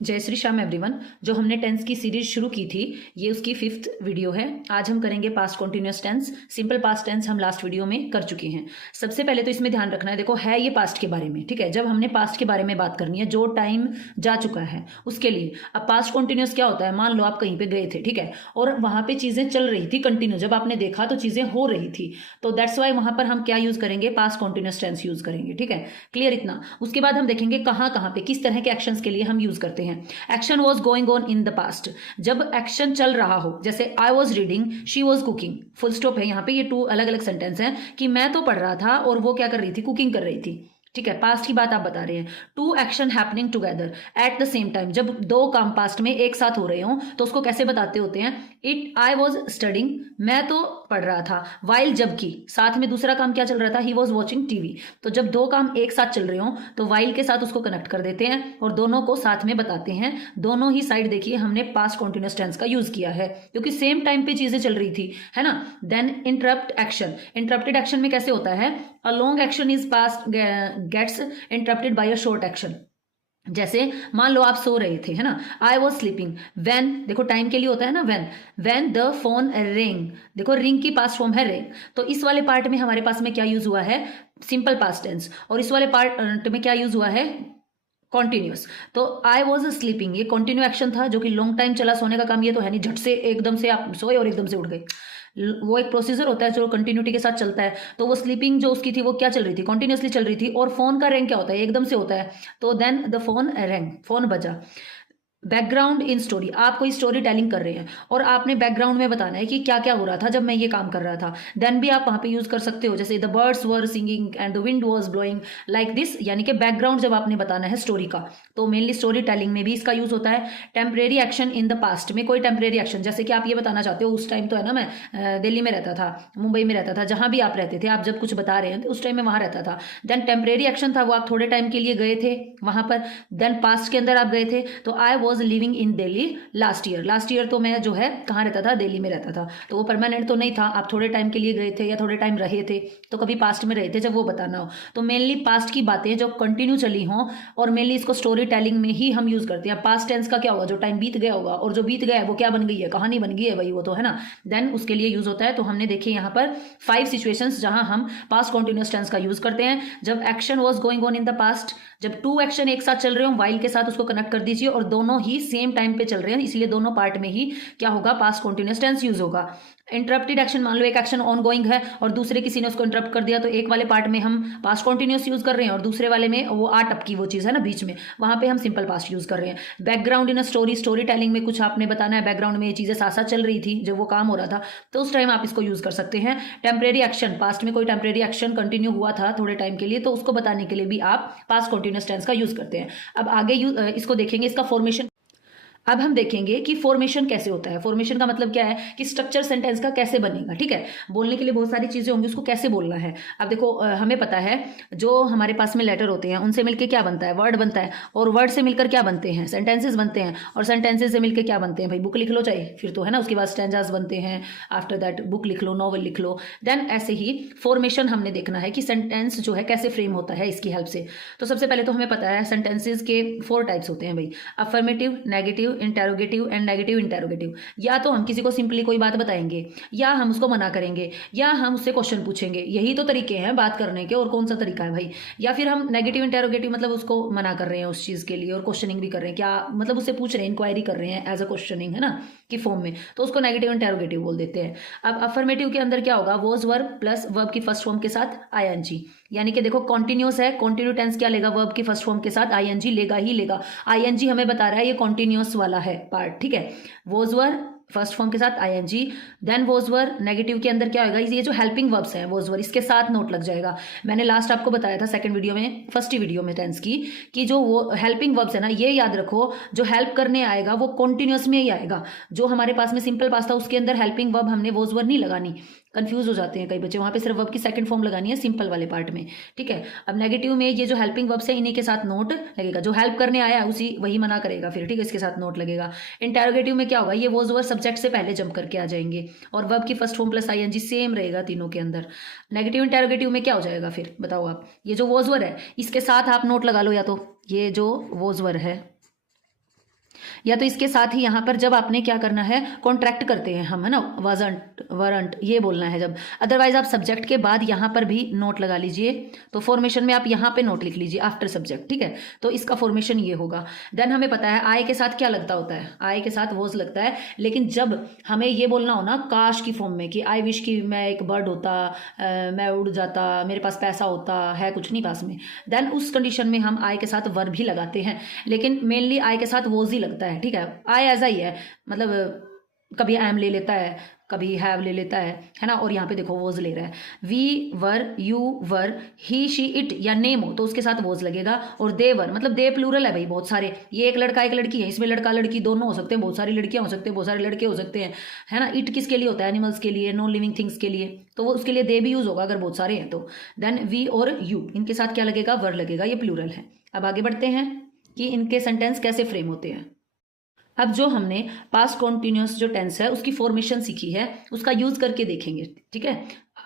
जय श्री श्याम एवरीवन। जो हमने टेंस की सीरीज शुरू की थी, ये उसकी 5th वीडियो है। आज हम करेंगे past continuous tense. Simple past tense हम लास्ट वीडियो में कर चुके हैं। सबसे पहले तो इसमें ध्यान रखना है, देखो है ये पास्ट के बारे में, ठीक है। जब हमने पास्ट के बारे में बात करनी है, जो टाइम जा चुका है उसके लिए। अब पास्ट कॉन्टिन्यूअस क्या होता है, मान लो आप कहीं पे गए थे, ठीक है, और वहां पे चीजें चल रही थी कंटिन्यू, जब आपने देखा तो चीजें हो रही थी, तो दैट्स वाई वहां पर हम क्या यूज करेंगे, पास्ट कॉन्टिन्यूअस टेंस यूज करेंगे, ठीक है। क्लियर इतना। उसके बाद हम देखेंगे कहाँ कहाँ पे किस तरह के एक्शंस के लिए हम यूज करते हैं। Action was going on in the past, जब एक्शन चल रहा हो, जैसे I was reading, she was cooking, full stop है यहाँ पे। ये 2 अलग अलग सेंटेंस हैं कि मैं तो पढ़ रहा था और वो क्या कर रही थी, कुकिंग कर रही थी, ठीक है। पास्ट की बात आप बता रहे हैं। 2 action happening together at the same time, जब 2 काम पास्ट में एक साथ हो रहे हो तो उसको कैसे बताते होते हैं, इट आई वॉज स्टडिंग, मैं तो पढ़ रहा था, वाइल, जबकि साथ में दूसरा काम क्या चल रहा था, ही वॉज वॉचिंग टीवी। तो जब 2 काम एक साथ चल रहे हो तो वाइल के साथ उसको कनेक्ट कर देते हैं और दोनों को साथ में बताते हैं। दोनों ही साइड देखिए हमने पास्ट कॉन्टिन्यूअस टेंस का यूज किया है क्योंकि सेम टाइम पे चीजें चल रही थी, है ना। Then interrupt action, interrupted action में कैसे होता है, a long action is past gets interrupted by a short action. जैसे मान लो आप सो रहे थे, है ना, आई वॉज स्लीपिंग, वेन, देखो टाइम के लिए होता है ना, वेन द फोन रिंग, देखो रिंग की पास्ट फॉर्म है रिंग। तो इस वाले पार्ट में हमारे पास में क्या यूज हुआ है, सिंपल पास्ट टेंस, और इस वाले पार्ट में क्या यूज हुआ है, कॉन्टिन्यूअस। तो आई वॉज स्लीपिंग, ये कॉन्टिन्यू एक्शन था जो कि लॉन्ग टाइम चला। सोने का काम ये तो है नहीं, झट से एकदम से आप सोए और एकदम से उठ गए। वो एक प्रोसीजर होता है जो कंटिन्यूटी के साथ चलता है। तो वो स्लीपिंग जो उसकी थी वो क्या चल रही थी, कॉन्टिन्यूसली चल रही थी। और फोन का रैंक क्या होता है, एकदम से होता है। तो then the phone rang, phone बजा। बैकग्राउंड इन स्टोरी, आप कोई स्टोरी टेलिंग कर रहे हैं और आपने बैकग्राउंड में बताना है कि क्या क्या हो रहा था जब मैं ये काम कर रहा था। देन भी आप वहां पे यूज कर सकते हो, जैसे the birds were singing and the wind was blowing like this, यानी कि बैकग्राउंड जब आपने बताना है स्टोरी का, तो मेनली स्टोरी टेलिंग में भी इसका यूज होता है। Temporary action in the past में, कोई टेम्परेरी एक्शन, जैसे कि आप ये बताना चाहते हो उस टाइम तो है ना मैं दिल्ली में रहता था, मुंबई में रहता था, जहां भी आप रहते थे, आप जब कुछ बता रहे हैं तो उस टाइम में वहां रहता था। देन टेम्परेरी एक्शन था, वो आप थोड़े टाइम के लिए गए थे वहां पर। देन पास्ट के अंदर आप गए थे, तो I was living in Delhi last year, last year तो मैं जो है कहाँ रहता था, दिल्ली में रहता था। तो वो परमानेंट तो नहीं था, आप थोड़े टाइम के लिए गए थे या थोड़े टाइम रहे थे, तो कभी पास्ट में रहे थे जब वो बताना हो। तो मेनली पास्ट की बातें जो कंटिन्यू चली हों, और मेनली इसको स्टोरी टेलिंग में ही हम यूज करते हैं। पास्ट टेंस का क्या होगा, जो टाइम बीत गया होगा, और जो बीत गया है वो क्या बन गई है, कहानी बन गई है भाई, वो तो है ना। देन उसके लिए यूज होता है। तो हमने देखे यहाँ पर 5 सिचुएशंस जहां हम पास्ट कॉन्टिन्यूअस टेंस का यूज करते हैं। जब action was going on in the past, जब 2 एक्शन एक साथ चल रहे हो, वाइल के साथ उसको कनेक्ट कर दीजिए और दोनों ही सेम टाइम पे चल रहे हैं, इसलिए दोनों पार्ट में ही क्या होगा, पास्ट कॉन्टिन्यूअस टेंस यूज होगा। इंटरप्टेड एक्शन, मान लो एक एक्शन ऑन गोइंग है और दूसरे किसी ने उसको इंटरप्ट कर दिया, तो एक वाले पार्ट में हम पास्ट कॉन्टिन्यूअस यूज कर रहे हैं और दूसरे वाले में वो आ टपकी वो चीज है ना बीच में, वहां पे हम सिंपल पास्ट यूज कर रहे हैं। Background in a story, story telling में कुछ आपने बताना है, बैकग्राउंड में ये चीजें साथ साथ चल रही थी जब वो काम हो रहा था, तो उस टाइम आप इसको यूज कर सकते हैं। टेम्परेरी एक्शन, पास्ट में कोई टेम्परेरी एक्शन कंटिन्यू हुआ था थोड़े टाइम के लिए, तो उसको बताने के लिए भी आप पास्ट कॉन्टिन्यूअस टेंस का यूज करते हैं। अब आगे इसको देखेंगे, इसका फॉर्मेशन। अब हम देखेंगे कि फॉर्मेशन कैसे होता है। फॉर्मेशन का मतलब क्या है कि स्ट्रक्चर सेंटेंस का कैसे बनेगा, ठीक है। बोलने के लिए बहुत सारी चीजें होंगी, उसको कैसे बोलना है। अब देखो हमें पता है जो हमारे पास में लेटर होते हैं उनसे मिलकर क्या बनता है, वर्ड बनता है, और वर्ड से मिलकर क्या बनते हैं, सेंटेंसेस बनते हैं, और सेंटेंसेस से मिलकर क्या बनते हैं भाई, बुक लिख लो चाहिए फिर तो, है ना। उसके बाद स्टैंजास बनते हैं, आफ्टर दैट बुक लिख लो, नॉवल लिख लो। देन ऐसे ही फॉर्मेशन हमने देखना है कि सेंटेंस जो है कैसे फ्रेम होता है इसकी हेल्प से। तो सबसे पहले तो हमें पता है सेंटेंसेस के 4 टाइप्स होते हैं भाई, affirmative, negative, interrogative and negative interrogative. या तो हम किसी को सिंपली कोई बात बताएंगे, या हम उसको मना करेंगे, या हम उससे क्वेश्चन पूछेंगे। यही तो तरीके हैं बात करने के, और कौन सा तरीका है भाई। या फिर हम नेगेटिव इंटेरोगेटिव मतलब उसको मना कर रहे हैं उस चीज के लिए, और क्वेश्चनिंग भी कर रहे हैं, क्या मतलब उससे पूछ रहे हैं, इंक्वायरी कर रहे हैं एज अ क्वेश्चनिंग, है ना, की फॉर्म में, तो उसको नेगेटिव इंटेरोगेटिव बोल देते हैं। अब अफर्मेटिव के अंदर क्या होगा, वॉज वर्ब प्लस वर्ब की फर्स्ट फॉर्म के साथ आईएनजी, यानी कि देखो कॉन्टिन्यूस है, कॉन्टिन्यू टेंस क्या लेगा, वर्ब की फर्स्ट फॉर्म के साथ आईएनजी लेगा ही लेगा। आईएनजी हमें बता रहा है ये कॉन्टिन्यूस वाला है पार्ट, ठीक है। वॉज वर फर्स्ट फॉर्म के साथ ING, then was were negative के अंदर क्या होगा, ये जो हेल्पिंग वर्ब्स हैं वॉज वर, इसके साथ नोट लग जाएगा। मैंने लास्ट आपको बताया था सेकंड वीडियो में, फर्स्ट ही वीडियो में टेंस की, कि जो वो हेल्पिंग वर्ब्स है ना, ये याद रखो, जो हेल्प करने आएगा वो कॉन्टिन्यूस में ही आएगा। जो हमारे पास में सिंपल पास था उसके अंदर हेल्पिंग वर्ब हमने वॉज वर नहीं लगानी, कंफ्यूज हो जाते हैं कई बच्चे, वहां पे सिर्फ वर्ब की सेकंड फॉर्म लगानी है सिंपल वाले पार्ट में, ठीक है। अब नेगेटिव में ये जो हेल्पिंग वर्ब्स है इन्हीं के साथ नोट लगेगा, जो हेल्प करने आया है उसी वही मना करेगा फिर, ठीक है, इसके साथ नोट लगेगा। इंटेरोगेटिव में क्या होगा, ये वॉज वर्ब सब्जेक्ट से पहले जंप करके आ जाएंगे, और वर्ब की first form plus ING same रहेगा तीनों के अंदर। नेगेटिव इंटेरोगेटिव में क्या हो जाएगा फिर बताओ आप, ये जो वॉज वर्ब है इसके साथ आप नोट लगा लो, या तो ये जो वॉज वर्ब है या तो इसके साथ ही यहाँ पर जब आपने क्या करना है, कॉन्ट्रैक्ट करते हैं हम, है ना, वाजंट वरंट ये बोलना है जब। अदरवाइज आप सब्जेक्ट के बाद यहाँ पर भी नोट लगा लीजिए, तो फॉर्मेशन में आप यहाँ पे नोट लिख लीजिए आफ्टर सब्जेक्ट, ठीक है। तो इसका फॉर्मेशन ये होगा। देन हमें पता है आई के साथ क्या लगता होता है, आई के साथ वॉज लगता है। लेकिन जब हमें ये बोलना हो ना काश की फॉर्म में कि आई विश की मैं एक बर्ड होता, मैं उड़ जाता, मेरे पास पैसा होता, है कुछ नहीं पास में, देन उस कंडीशन में हम आई के साथ वर्ब भी लगाते हैं। लेकिन मेनली आई के साथ वॉज ही लगता है, ठीक है। आई ऐसा ही है, मतलब कभी एम ले लेता है, कभी हैव ले लेता है ना। और यहाँ पे देखो वॉज ले रहा है, we were, you were, he she it या नेम हो तो उसके साथ वॉज लगेगा। और दे वर, मतलब दे प्लूरल है भाई, बहुत सारे, ये एक लड़का एक लड़की है, इसमें लड़का लड़की दोनों हो सकते हैं, बहुत सारी लड़कियां हो सकती हैं, बहुत सारे लड़के हो सकते हैं, है ना। इट किसके लिए होता है, एनिमल्स के लिए, नॉन लिविंग थिंग्स के लिए, तो वो उसके लिए दे भी यूज होगा अगर बहुत सारे हैं तो। देन वी और यू, इनके साथ क्या लगेगा, वर लगेगा, ये प्लूरल है। अब आगे बढ़ते हैं कि इनके सेंटेंस कैसे फ्रेम होते हैं। अब जो हमने पास्ट कॉन्टिन्यूस जो टेंस है उसकी फॉर्मेशन सीखी है, उसका यूज करके देखेंगे, ठीक है।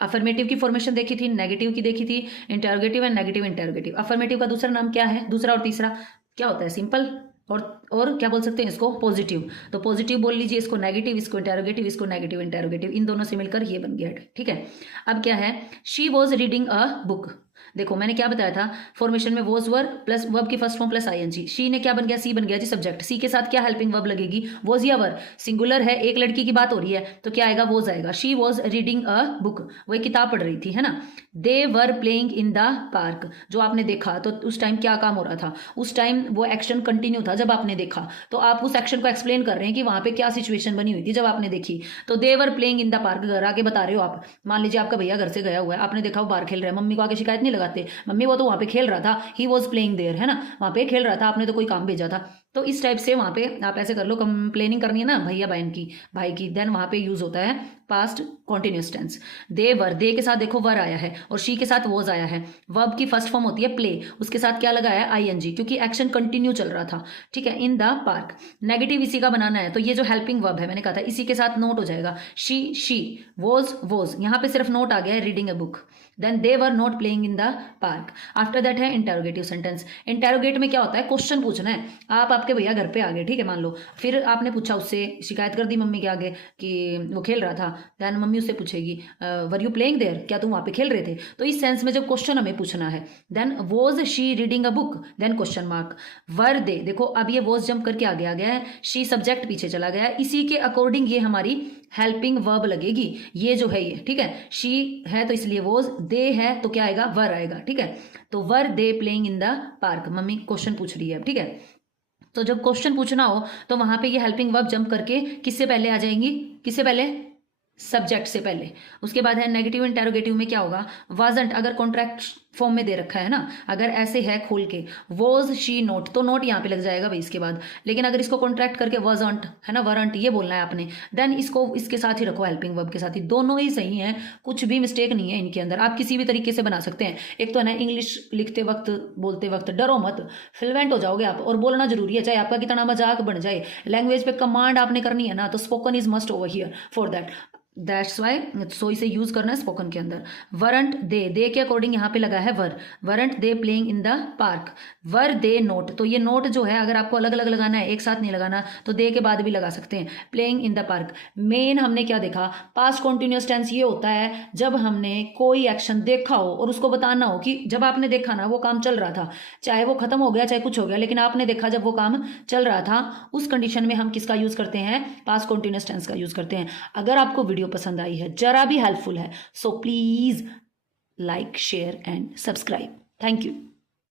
अफर्मेटिव की फॉर्मेशन देखी थी, नेगेटिव की देखी थी, interrogative and negative interrogative. Affirmative का दूसरा नाम क्या है, दूसरा और तीसरा क्या होता है, सिंपल और क्या बोल सकते हैं इसको, पॉजिटिव। तो पॉजिटिव बोल लीजिए इसको, नेगेटिव इसको इंटरोगेटिव, इसको नेगेटिव इंटरोगेटिव, इन दोनों से मिलकर ये बन गया, ठीक है। अब क्या है, she was reading a book. देखो मैंने क्या बताया था, फॉर्मेशन में वॉज वर प्लस वर्ब की first form plus ING. She ने क्या बन गया, सी बन गया जी सब्जेक्ट। सी के साथ क्या हेल्पिंग वर्ब लगेगी, वॉज या वर, सिंगुलर है, एक लड़की की बात हो रही है तो क्या आएगा, वॉज आएगा। She was reading a book, वो एक किताब पढ़ रही थी, है ना। They were playing in the park, जो आपने देखा तो उस टाइम क्या काम हो रहा था, उस टाइम वो एक्शन कंटिन्यू था जब आपने देखा, तो आप उस एक्शन को एक्सप्लेन कर रहे हैं कि वहां पे क्या सिचुएशन बनी हुई थी जब आपने देखी। तो they were playing in the park, घर आके बता रहे हो आप, मान लीजिए आपका भैया घर से गया हुआ है, आपने देखा वो बाहर खेल रहा है, मम्मी को आके शिकायत नहीं लगाते, मम्मी वो तो वहां पे खेल रहा था, ही वॉज प्लेइंग देयर, है ना, वहां पे खेल रहा था, आपने तो कोई काम भेजा था। तो इस टाइप से वहां पे आप ऐसे कर लो, कंप्लेनिंग करनी है ना भैया बहन की, भाई की, देन वहां पे यूज होता है पास्ट कॉन्टिन्यूस टेंस। दे वर, दे के साथ देखो वर आया है और शी के साथ वॉज आया है। वर्ब की फर्स्ट फॉर्म होती है प्ले, उसके साथ क्या लगा है, आईएनजी, क्योंकि एक्शन कंटिन्यू चल रहा था, ठीक है। इन द पार्क, नेगेटिव इसी का बनाना है, तो ये जो हेल्पिंग वर्ब है मैंने कहा था इसी के साथ नोट हो जाएगा, शी वॉज, यहाँ पे सिर्फ नोट आ गया है reading a book. Then they were not playing in the park. After that है इंटेरोगेटिव सेंटेंस। इंटेरोगेट में क्या होता है, क्वेश्चन पूछना है। आप आपके भैया घर पे आ गए, ठीक है, मान लो, फिर आपने पूछा उससे, शिकायत कर दी मम्मी के आगे कि वो खेल रहा था, देन मम्मी उससे पूछेगी वर यू प्लेइंग देयर, क्या तुम वहां पे खेल रहे थे। तो इस सेंस में जब क्वेश्चन हमें पूछना है, then was she reading a book, then question mark. Were they, देखो अब ये वॉज जंप करके आगे आ गया है, शी सब्जेक्ट पीछे चला गया है, इसी के अकॉर्डिंग ये हमारी हेल्पिंग वर्ब लगेगी, ये जो है ये, ठीक है। शी है तो इसलिए वॉज, दे है तो क्या आएगा, वर आएगा, ठीक है। तो were they playing in the park, mummy question पूछ रही है, ठीक है। तो जब क्वेश्चन पूछना हो तो वहां पे ये हेल्पिंग वर्ब जंप करके किससे पहले आ जाएंगी, किससे पहले, सब्जेक्ट से पहले। उसके बाद है नेगेटिव इंटेरोगेटिव में क्या होगा, वाजंट, अगर कॉन्ट्रैक्ट फॉर्म में दे रखा है ना, अगर ऐसे है खोल के वॉज शी नोट, तो नोट यहाँ पे लग जाएगा भाई इसके बाद। लेकिन अगर इसको कॉन्ट्रैक्ट करके वाजंट, है ना, वरंट ये बोलना है आपने, देन इसको इसके साथ ही रखो, हेल्पिंग वर्ब के साथ ही, दोनों ही सही हैं, कुछ भी मिस्टेक नहीं है इनके अंदर, आप किसी भी तरीके से बना सकते हैं। एक तो है ना, इंग्लिश लिखते वक्त बोलते वक्त डरो मत, फ्लुएंट हो जाओगे आप, और बोलना जरूरी है, चाहे आपका कितना मजाक बन जाए, लैंग्वेज पे कमांड आपने करनी है ना, तो spoken is must over here for that, that's why, so इसे यूज करना है स्पोकन के अंदर। वरंट दे के अकॉर्डिंग यहाँ पे लगा है were, weren't they playing in the park, were they note, तो ये नोट जो है अगर आपको अलग अलग लगाना है, एक साथ नहीं लगाना, तो दे के बाद भी लगा सकते हैं, playing in the park. Main हमने क्या देखा, पास्ट कॉन्टिन्यूस टेंस ये होता है जब हमने कोई एक्शन देखा हो और उसको बताना हो कि जब आपने देखा ना वो काम चल रहा था, चाहे वो खत्म हो गया चाहे कुछ हो गया, लेकिन आपने देखा जब वो काम चल रहा था, उस कंडीशन में हम किसका यूज करते हैं, पास्ट कॉन्टिन्यूस टेंस का यूज करते हैं। अगर आपको वीडियो पसंद आई है, जरा भी हेल्पफुल है, so please like share and subscribe. Thank you.